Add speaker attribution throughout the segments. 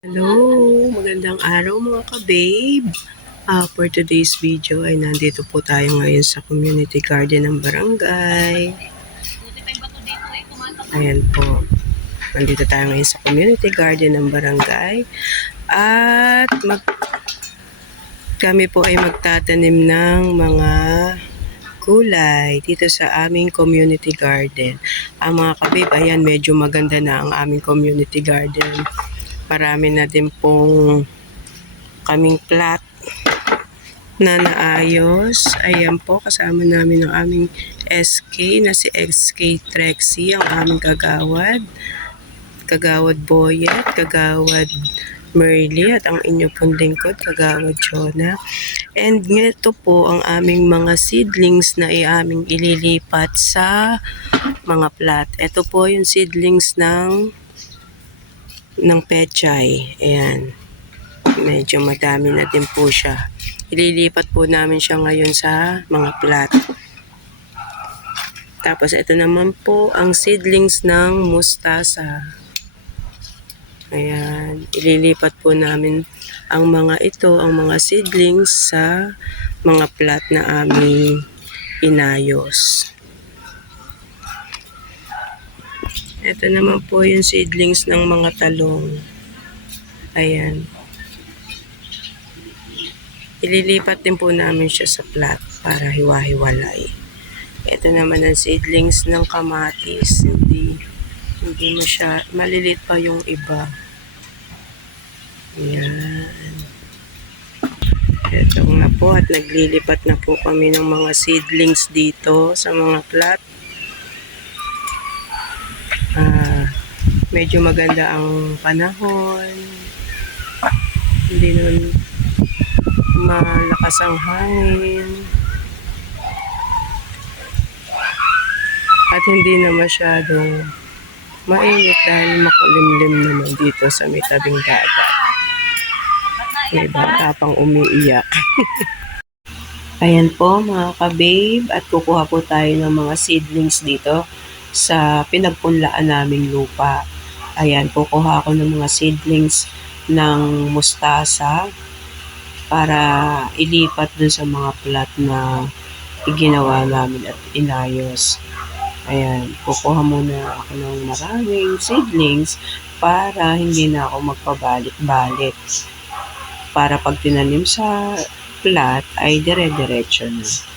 Speaker 1: Hello! Magandang araw mga ka-babe! Ah, for today's video ay nandito po tayo ngayon sa community garden ng barangay. Ayan po. Nandito tayo ngayon sa community garden ng barangay. At mag kami po ay magtatanim ng mga gulay dito sa aming community garden. Ang mga kabib, ayan, medyo maganda na ang aming community garden. Marami na din pong kaming plat na naayos. Ayan po, kasama namin ang aming SK na si SK Trexie, ang aming kagawad. Kagawad Boyet, kagawad Merly at ang inyo pong lingkod, kagawad Jonah. And ito po ang aming mga seedlings na i-aming ililipat sa mga plat. Ito po yung seedlings ng ng pechay. Ayan. Medyo madami na din po siya. Ililipat po namin siya ngayon sa mga plat. Tapos ito naman po ang seedlings ng mustasa. Ayan. Ililipat po namin ang mga ito, ang mga seedlings sa mga plat na aming inayos. Ito naman po yung seedlings ng mga talong. Ayan. Ililipat din po namin siya sa plat para hiwa-hiwalay. Ito naman ang seedlings ng kamatis. Hindi, hindi masya, malilit pa yung iba. Ayan. Ito na po at naglilipat na po kami ng mga seedlings dito sa mga plat. Ah, medyo maganda ang panahon. Hindi naman malakas ang hangin. At hindi na masyadong mainit dahil makulimlim naman dito sa may tabing dagat. May bata pang umiiyak. Ayan po mga ka-babe at kukuha po tayo ng mga seedlings dito sa pinagpunlaan naming lupa. Ayan, kukuha ako ng mga seedlings ng mustasa para ilipat dun sa mga plat na iginawa namin at inayos. Ayan, kukuha muna ako ng maraming seedlings para hindi na ako magpabalik-balik. Para pag tinanim sa plat ay dire-diretso na.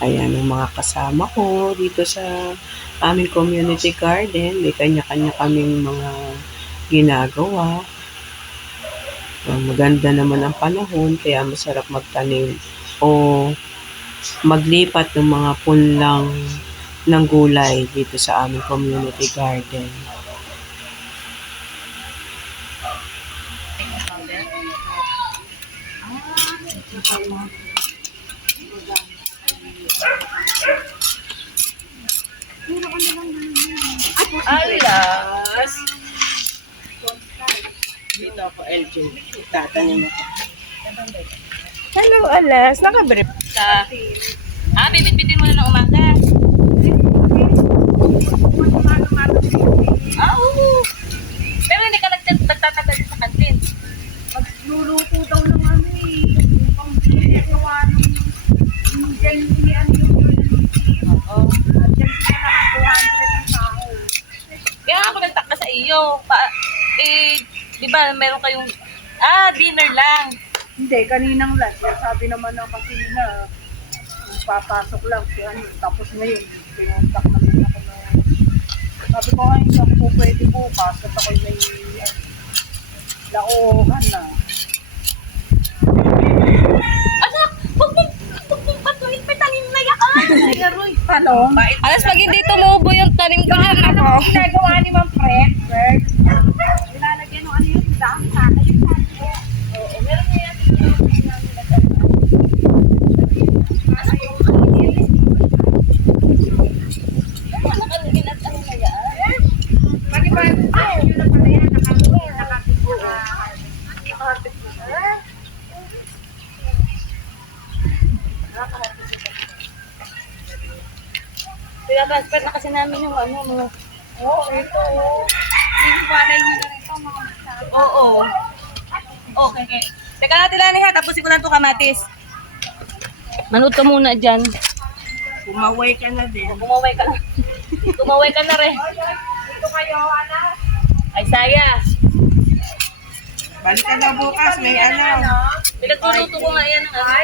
Speaker 1: Ayan ang mga kasama ko dito sa aming community garden. May kanya-kanya kaming mga ginagawa. Ah, maganda naman ang panahon kaya masarap magtanim o maglipat ng mga punlang ng gulay dito sa aming community garden. Alas! LJ. Tatanim ako. Hello, Alas. Nakabrief ka.
Speaker 2: Ah, bibit-bitin mo na ng umaga. Ah, oo. Pero hindi ka nagtat- nagtatagal sa kantin.
Speaker 3: Magluluto daw ng ano eh. Yung pang ginagawa ng yung dyan ni ano yung
Speaker 2: Oo.
Speaker 3: Dyan sila lahat 200 ang tao.
Speaker 2: Kaya ako nagtaka sa iyo. Pa, eh, di ba meron kayong, ah, dinner lang.
Speaker 3: Hindi, kaninang lang. Sabi naman ng kasina, papasok lang si ano. Tapos ngayon, pinuntak namin ako na sabi ko ay hindi po pwede bukas at ako'y may uh, lauhan na.
Speaker 2: Anak, huwag mo, huwag mo patuloy, may tanim na yan.
Speaker 3: Ay, Aroy, tanong.
Speaker 2: Alas, pag hindi tumubo yung tanim ko
Speaker 3: Ano ang ginagawa ni Ma'am Fred? Fred? Nilalagyan ng ano yun, dahon sa akin yung sabi ko. Oo, meron na yan. Pati ba, ay, yun na pala yan, nakapit, nakapit ko. Nakapit ko.
Speaker 2: Pinatransfer na kasi namin yung ano, mga
Speaker 3: Oo, ito. oh. Yung walay nyo na ito, mga.
Speaker 2: Oo. Okay, okay. Teka natin lang ha, tapusin ko lang ito kamatis. Manood ka muna dyan.
Speaker 1: Kumaway ka na din.
Speaker 2: Kumaway ka na. Kumaway ka na rin.
Speaker 3: Ito kayo, anak.
Speaker 2: Ay, saya.
Speaker 1: Balik ka na bukas, may ano.
Speaker 2: Pinagluluto ko nga yan. ng ano.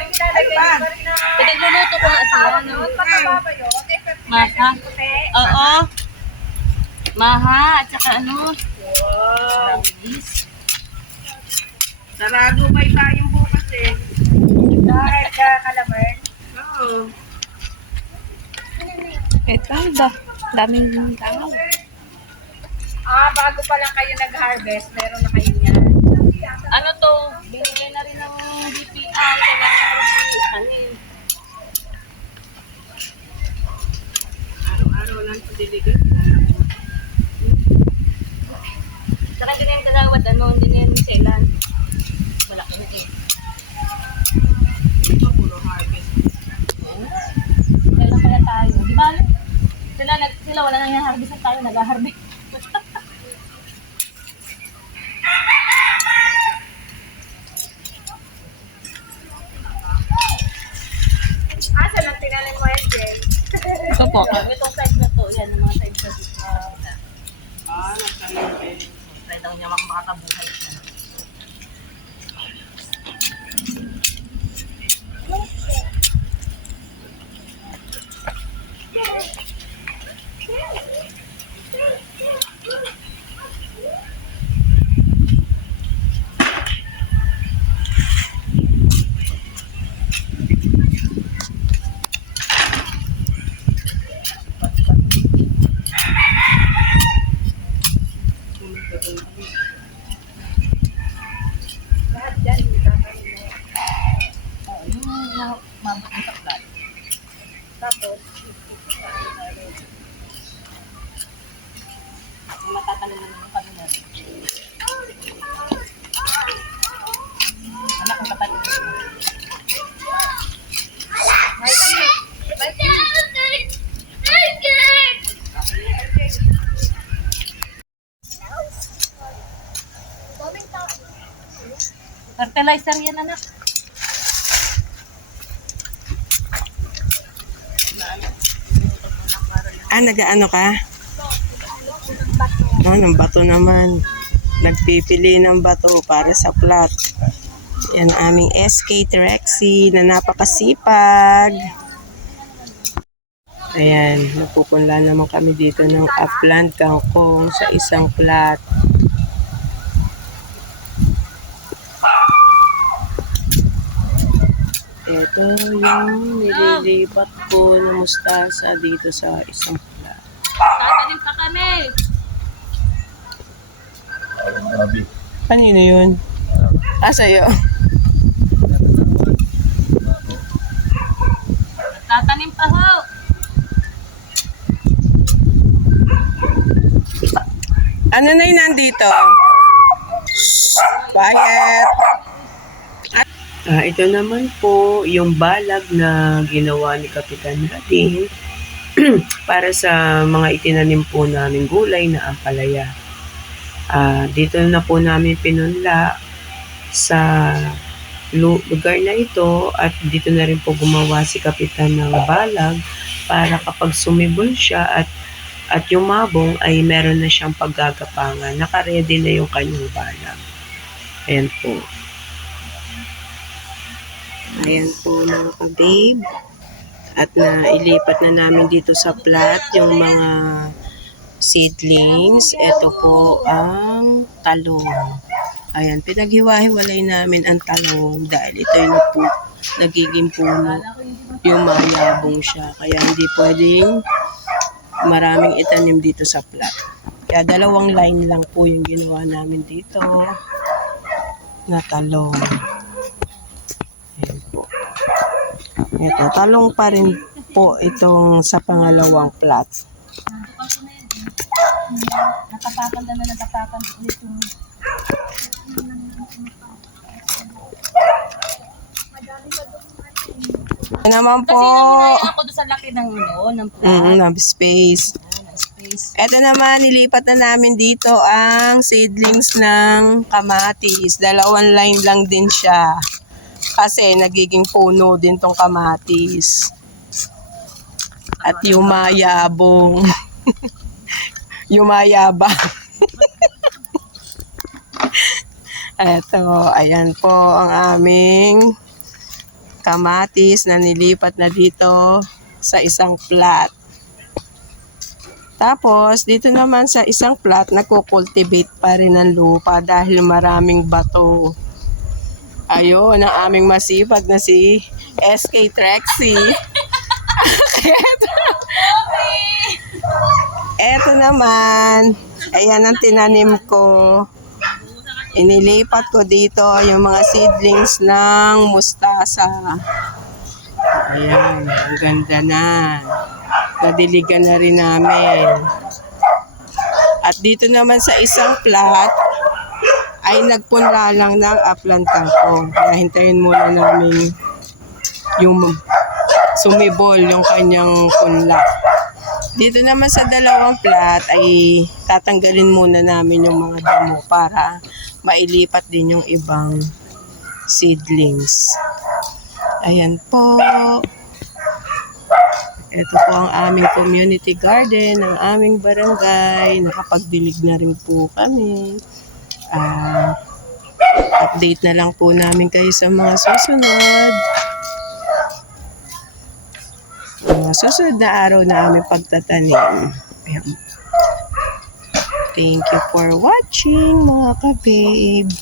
Speaker 2: Pinagluluto ko nga
Speaker 3: yun? Eh,
Speaker 2: Maha. Oo. Maha. At saka ano.
Speaker 1: Wow. Sarado ba tayong bukas eh?
Speaker 3: Dahil ka kalaman.
Speaker 1: Oo.
Speaker 2: Ito, da. Daming tao.
Speaker 3: Ah, bago pa lang kayo nag-harvest, meron na kayo niyan.
Speaker 2: Ano to? Binigay na rin ng BPI. Kailangan na ano eh.
Speaker 1: Araw-araw lang ito diligan.
Speaker 2: Saka na yung dalawat, ano, hindi na yung selan. Malaki na eh.
Speaker 1: Ito puro harvest.
Speaker 2: Kailan kaya tayo? Di ba? Sila, nag- sila wala nang harvest na tayo, nag-harvest.
Speaker 3: Ah?
Speaker 2: Ito po. Itong yan, ang mga size na dito.
Speaker 1: Ah, din.
Speaker 2: Try daw niya mak- yung mga mabot ng saklat.
Speaker 3: Tapos,
Speaker 2: matatanim na naman kami na rin. Anak ng kapatid. Fertilizer yan, anak.
Speaker 1: Ah, nag-ano ka? Ah, ng bato naman. Nagpipili ng bato para sa plot. Yan aming SK Trexie na napakasipag. Ayan, nagpupunla naman kami dito ng upland kangkong sa isang plot. Ito yung nililipat ko na mustasa dito sa isang plot.
Speaker 2: Tatanim pa kami.
Speaker 1: Kanino yun? Ah, sa'yo.
Speaker 2: Tatanim pa ho.
Speaker 1: Ano na yun nandito? Quiet. Ah, ito naman po yung balag na ginawa ni Kapitan natin para sa mga itinanim po namin gulay na ampalaya. Ah, dito na po namin pinunla sa lu- lugar na ito at dito na rin po gumawa si Kapitan ng balag para kapag sumibol siya at at yung mabong ay meron na siyang paggagapangan. Nakaredy na yung kanyang balag. Ayan po. Ayan po mga kabib. At na ilipat na namin dito sa plat yung mga seedlings. Ito po ang talong. Ayan, pinaghiwa-hiwalay namin ang talong dahil ito yung po, nagiging puno yung mayabong siya. Kaya hindi pwedeng maraming itanim dito sa plat. Kaya dalawang line lang po yung ginawa namin dito na talong. Ayan po. Ito, talong pa rin po itong sa pangalawang plat.
Speaker 2: Natapakan na na natapakan ulit yung
Speaker 1: Ayan naman po.
Speaker 2: Kasi nang ako doon sa laki ng ano, ng plant.
Speaker 1: Mm, ng space. Ito naman, nilipat na namin dito ang seedlings ng kamatis. Dalawang line lang din siya. Kasi nagiging puno din tong kamatis. At yumayabong. yumayabang. Ito, ayan po ang aming kamatis na nilipat na dito sa isang plat. Tapos, dito naman sa isang plat, nagko-cultivate pa rin ng lupa dahil maraming bato. Ayun, ang aming masipag na si SK Trexie. eto, eto naman, ayan ang tinanim ko. Inilipat ko dito yung mga seedlings ng mustasa. Ayan, ang ganda na. Nadiligan na rin namin. At dito naman sa isang plat, ay nagpunla lang ng upland kangkong. Kaya hintayin muna namin yung sumibol yung kanyang punla. Dito naman sa dalawang plat ay tatanggalin muna namin yung mga damo para mailipat din yung ibang seedlings. Ayan po. Ito po ang aming community garden, ang aming barangay. Nakapagdilig na rin po kami. Ah, update na lang po namin kayo sa mga susunod. Mga susunod na araw na aming pagtatanim. Ayan. Thank you for watching mga ka-babe.